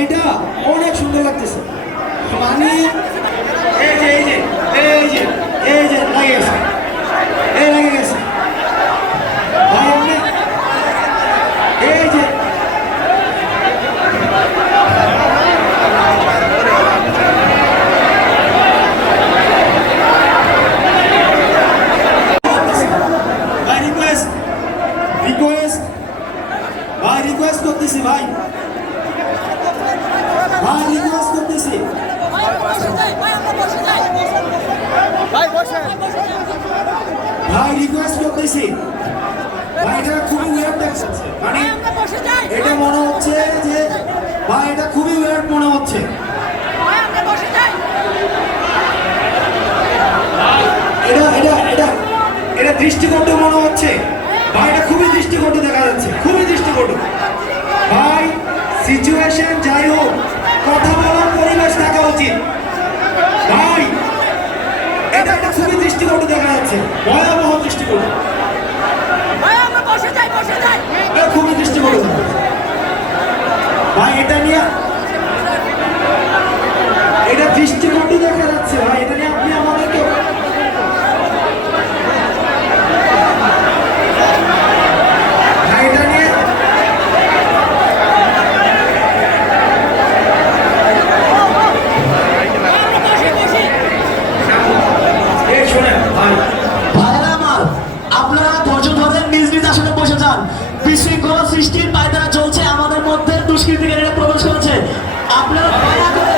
এটা অনেক সুন্দর লাগতেছে। মানে এই যে এই যে এই যে এই যে লাগে গেছে। এই লাগে গেছে। ভাই এই যে। রিকোয়েস্ট রিকোয়েস্ট ভাই রিকোয়েস্ট করতেছি, ভাই। ভাই রিকোয়েস্ট করতেছি ভাই রিকোয়েস্ট করতেছি। ভাই এটা খুবই মানে, এটা খুবই এটা এটা এটা এটা দৃষ্টিকটু মনে হচ্ছে। ভাই এটা খুবই দৃষ্টিকটু দেখা যাচ্ছে। খুবই দৃষ্টিকটু। ভাই সিচুয়েশন যাই হোক কথা বলার পরিবেশ থাকা উচিত। ভাই এটা একটা খুবই দৃষ্টিকটু দেখা যাচ্ছে। ভয়াবহ এটা খুবই দৃষ্টিকটু। ভাই এটা নিয়ে এটা দৃষ্টিকটু দেখা যাচ্ছে। ভাই এটা নিয়ে আপনি আমাদেরকে ভাই এটা নিয়ে আমরা বসে বসে এই শোনেন ভাই ভাইরা আমার আপনারা ধৈর্য ধরে নিজ নিজ আসনে বসে যান বিশৃঙ্খলা সৃষ্টির পায়তারা চলছে। আমাদের মধ্যে দুষ্কৃতিকারীরা প্রবেশ করেছে। আপনারা দয়া করে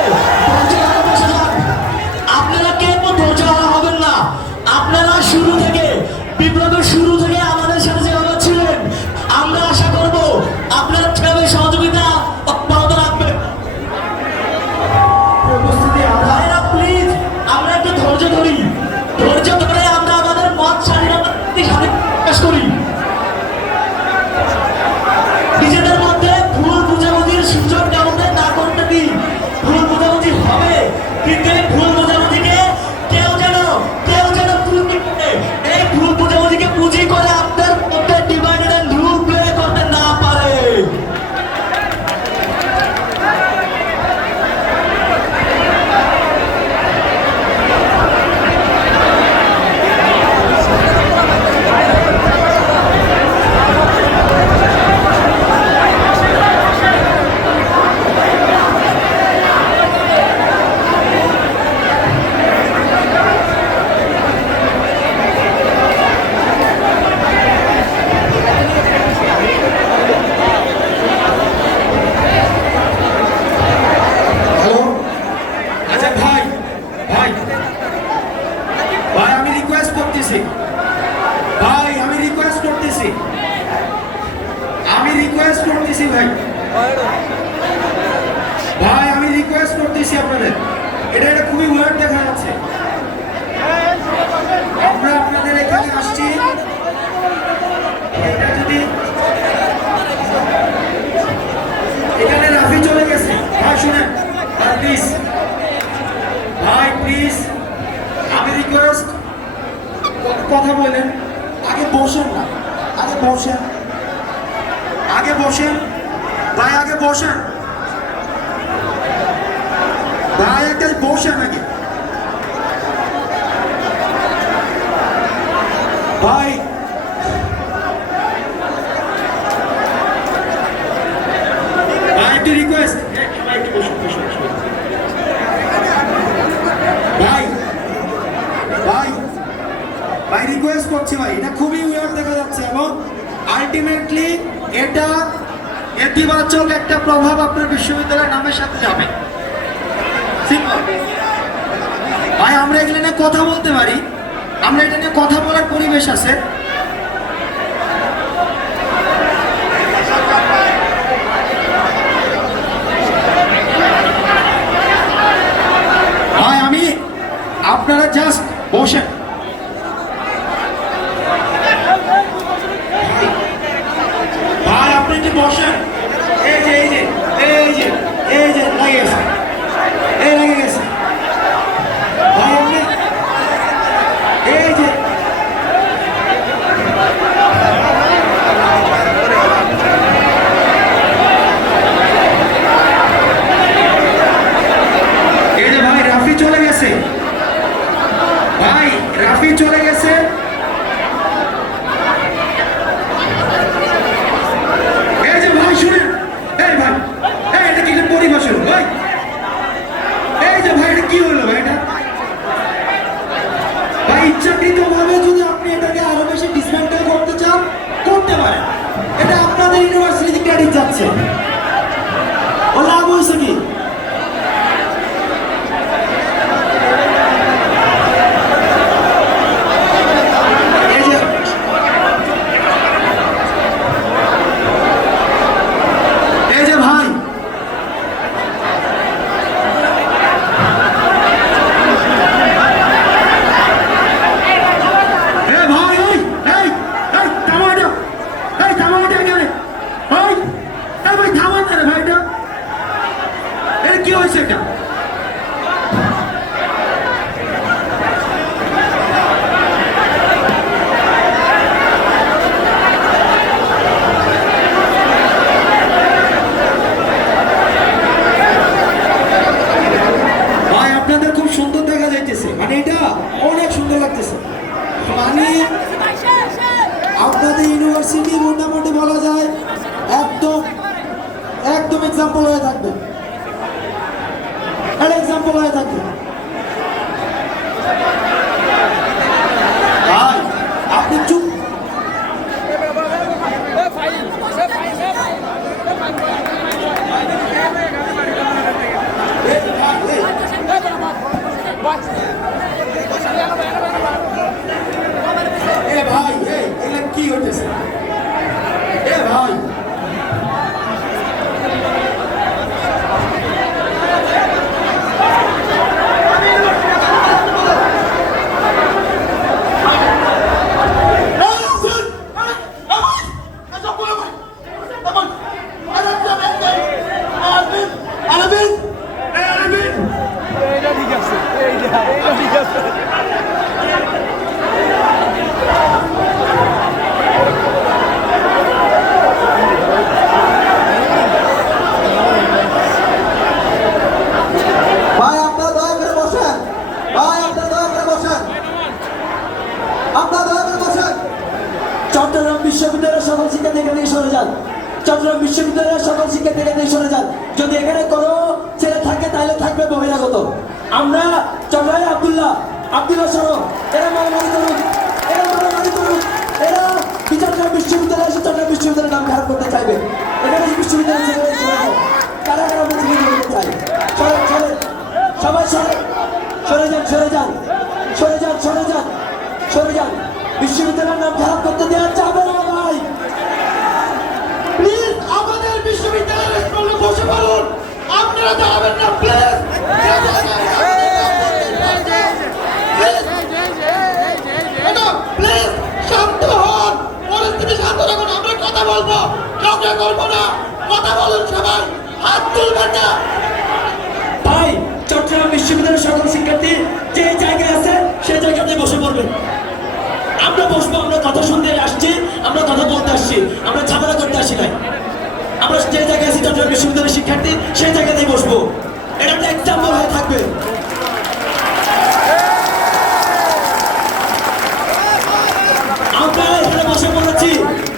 ভাই একটা বসেন আগে ভাই রিকোয়েস্ট ভাই। ভাই ভাই রিকোয়েস্ট করছি ভাই। এটা খুবই উইয়ার্ড দেখা যাচ্ছে এবং আলটিমেটলি এটা নেতিবাচক একটা প্রভাব আপনার বিশ্ববিদ্যালয়ের নামের সাথে যাবে। ভাই, আমরা এগুলো নিয়ে কথা বলতে পারি। আমরা এটা নিয়ে কথা বলার পরিবেশ আছে। ভাই, আমি আপনারা জাস্ট বসেন ভাই আপনি কি বসেন এই যে এই যে এই যে এই যে লেগে গেছে এই লেগে গেছে ভাই আপনি এই যে এই যে ভাই রাফি চলে গেছে ভাই রাফি চলে গেছে মানে এটা অনেক সুন্দর লাগতেছে। মানে আপনাদের ইউনিভার্সিটি মোটামুটি বলা যায় একদম একদম এক্সাম্পল হয়ে থাকবে। আর এক্সাম্পল হয়ে থাকবে। বিশ্ববিদ্যালয়ের সকল শিক্ষার্থী এখানে সরে যান। চট্টগ্রাম বিশ্ববিদ্যালয়ের সকল শিক্ষার্থী এখানে সরে যান। যদি এখানে কোনো ছেলে থাকে, তাহলে থাকবে বহিরাগত। আমরা চট্টগ্রাম আব্দুল্লাহ আব্দুল্লাহ সহ, এরা মারামারি করুন এরা মারামারি করুন এরা চট্টগ্রাম বিশ্ববিদ্যালয় চট্টগ্রাম বিশ্ববিদ্যালয়ের নাম খারাপ করতে চাইবে। এখানে বিশ্ববিদ্যালয় ছেলে সরে। কারা কারা মিছিল করতে চাই সবাই সরে সরে। যান সরে যান সরে যান সরে যান সরে যান। বিশ্ববিদ্যালয়ের নাম খারাপ করতে দেওয়া যাবে না ভাই প্লিজ আমাদের বিশ্ববিদ্যালয়ের স্কুলে বসে বলুন আপনারা দাঁড়াবেন না প্লিজ প্লিজ শান্ত হন পরিস্থিতি শান্ত জায়গায় আছে সেই জায়গাতে বসে পড়বেন। আমরা বসবো, আমরা কথা শুনতে আসছি, আমরা কথা বলতে আসছি, আমরা ঝামেলা করতে আসি নাই। আমরা যে জায়গায় আছি চট্টগ্রাম বিশ্ববিদ্যালয়ের শিক্ষার্থী সেই জায়গাতেই বসবো। এটা একটা এক্সাম্পল হয়ে থাকবে। আমরা এখানে বসে পড়েছি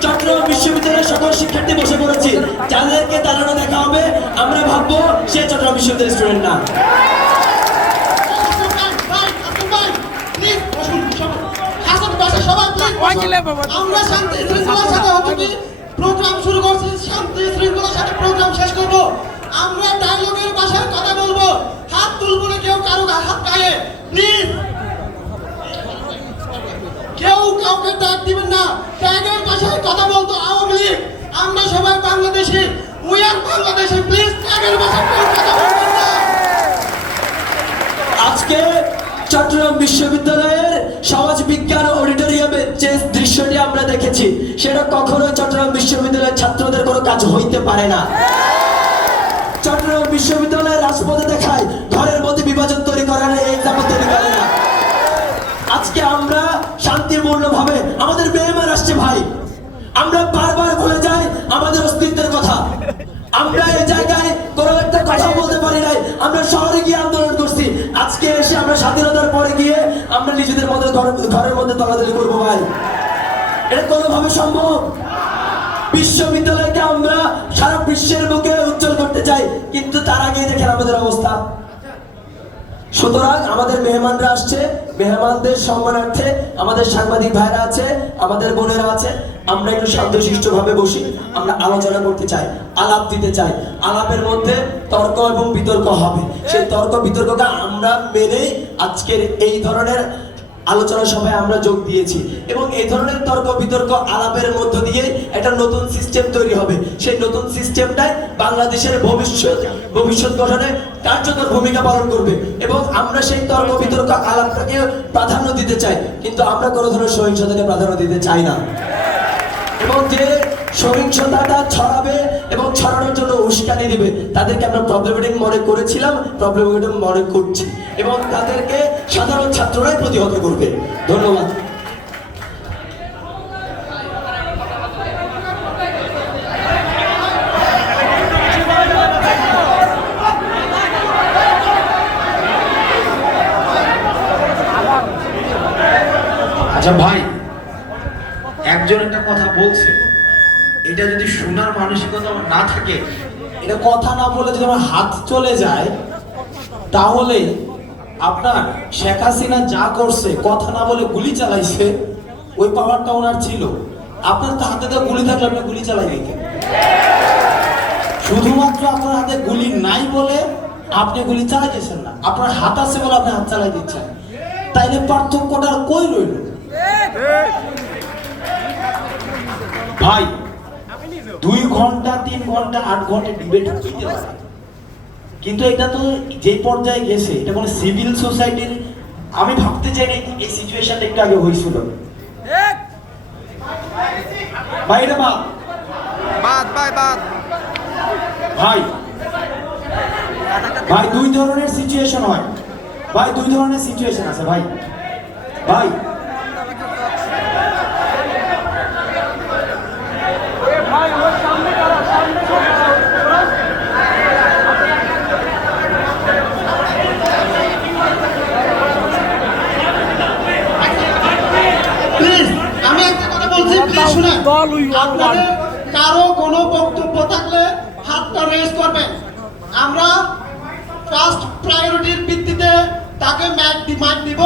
চট্টগ্রাম বিশ্ববিদ্যালয়ের সকল শিক্ষার্থী বসে পড়েছি যাদেরকে দাঁড়ানো দেখা হবে আমরা ভাববো সে চট্টগ্রাম বিশ্ববিদ্যালয়ের স্টুডেন্ট না। আমরা শান্তি শৃঙ্খলার সাথে হচ্ছে কি প্রোগ্রাম শুরু করছি শান্তি শৃঙ্খলার সাথে প্রোগ্রাম শেষ করব। আমরা ডায়লগের ভাষায় কথা বলব। হাত তুলবো না কেউ, কারও হাত গায়ে। প্লিজ। কেউ কাউকে ডাক দিবেন না। ট্যাগের ভাষায় কথা বলতো আওয়ামী লীগ। আমরা সবাই Bangladeshi. We are Bangladeshi. Please ট্যাগের ভাষায় সেটা কখনোই চট্টগ্রাম বিশ্ববিদ্যালয়ের ছাত্রদের কোনো কাজ হইতে পারে না। চট্টগ্রাম বিশ্ববিদ্যালয়ের রাজপথে দেখায় ঘরের মধ্যে বিভাজন তৈরি করে না এই জামা তৈরি করে না। আজকে আমরা শান্তিপূর্ণ ভাবে আমাদের মেহমান আসছে ভাই। আমরা বারবার ভুলে যাই আমাদের অস্তিত্বের কথা। আমরা এই জায়গায় কোনো একটা কথা বলতে পারি নাই, আমরা শহরে গিয়ে আন্দোলন করছি। আজকে এসে আমরা স্বাধীনতার পরে গিয়ে আমরা নিজেদের মধ্যে ঘর- ঘরের মধ্যে তলাতলি করব ভাই। এটা কোনোভাবে সম্ভব? বিশ্ববিদ্যালয়কে আমরা সারা বিশ্বের উজ্জ্বল করতে চাই, কিন্তু তার আগেই দেখেন আমাদের অবস্থা। সুতরাং আমাদের মেহমানরা আসছে, মেহমানদের সম্মানার্থে আমাদের সাংবাদিক ভাইরা আছে, আমাদের বোনেরা আছে। আমরা একটু শান্তশিষ্ট ভাবে বসি, আমরা আলোচনা করতে চাই, আলাপ দিতে চাই। আলাপের মধ্যে তর্ক এবং বিতর্ক হবে। সেই তর্ক বিতর্ককে আমরা মেনে আজকের এই ধরনের আলোচনা সভায় আমরা যোগ দিয়েছি। এবং এই ধরনের তর্ক বিতর্ক আলাপের মধ্য দিয়ে একটা নতুন সিস্টেম তৈরি হবে। সেই নতুন সিস্টেমটাই বাংলাদেশের ভবিষ্যৎ ভবিষ্যৎ গঠনে কার্যকর ভূমিকা পালন করবে। এবং আমরা সেই তর্ক বিতর্ক আলাপটাকে প্রাধান্য দিতে চাই। কিন্তু আমরা কোনো ধরনের সহিংসতাকে প্রাধান্য দিতে চাই না। এবং যে সহিংসতাটা ছড়াবে এবং ছড়ানোর জন্য উস্কানি দিবে। তাদেরকে আমরা প্রবলেমেটিক মনে করেছিলাম প্রবলেমেটিক মনে করছি। এবং তাদেরকে সাধারণ ছাত্ররাই প্রতিহত করবে। ধন্যবাদ। আচ্ছা ভাই, একজন একটা কথা বলছে। এটা যদি শোনার মানসিকতা না থাকে এটা কথা না বলে যদি আমার হাত চলে যায়, তাহলে আপনার শেখ হাসিনা যা করছে, কথা না বলে গুলি চালাইছে, ওই পাওয়ারটা ওনার ছিল। আপনার তো হাতে তো গুলি থাকলে আপনি গুলি চালাই দিতেন। শুধুমাত্র আপনার হাতে গুলি নাই বলে আপনি গুলি চালাই চালাইতেছেন না। আপনার হাত আছে বলে আপনি হাত চালাই দিচ্ছেন। তাইলে পার্থক্যটা কই রইল? ভাই দুই ঘণ্টা তিন ঘণ্টা আট ঘণ্টা ডিবেট হইতে পারে। কিন্তু এটা তো যে পর্যায়ে গেছে এটা কোনো সিভিল সোসাইটির আমি ভাবতে চাই না এই সিচুয়েশনটা একটু আগে হয়েছিল। ভাই এটা বাদ। বাদ ভাই বাদ। ভাই। ভাই দুই ধরনের সিচুয়েশন হয়। ভাই দুই ধরনের সিচুয়েশন আছে ভাই। ভাই প্লিজ আমি একটা কথা বলছি প্লিজ শুনেন দল উই আপনাদের কারও কোনো বক্তব্য থাকলে হাতটা রেজ করবেন। আমরা ফার্স্ট প্রায়োরিটির ভিত্তিতে তাকে ম্যাচ ডিমান্ড দিব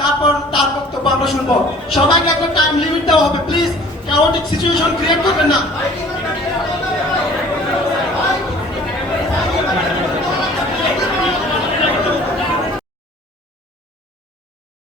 তারপর তার বক্তব্য আমরা শুনব। সবাইকে একটা টাইম লিমিট দেওয়া হবে প্লিজ ক্যাওটিক সিচুয়েশন ক্রিয়েট করবেন না।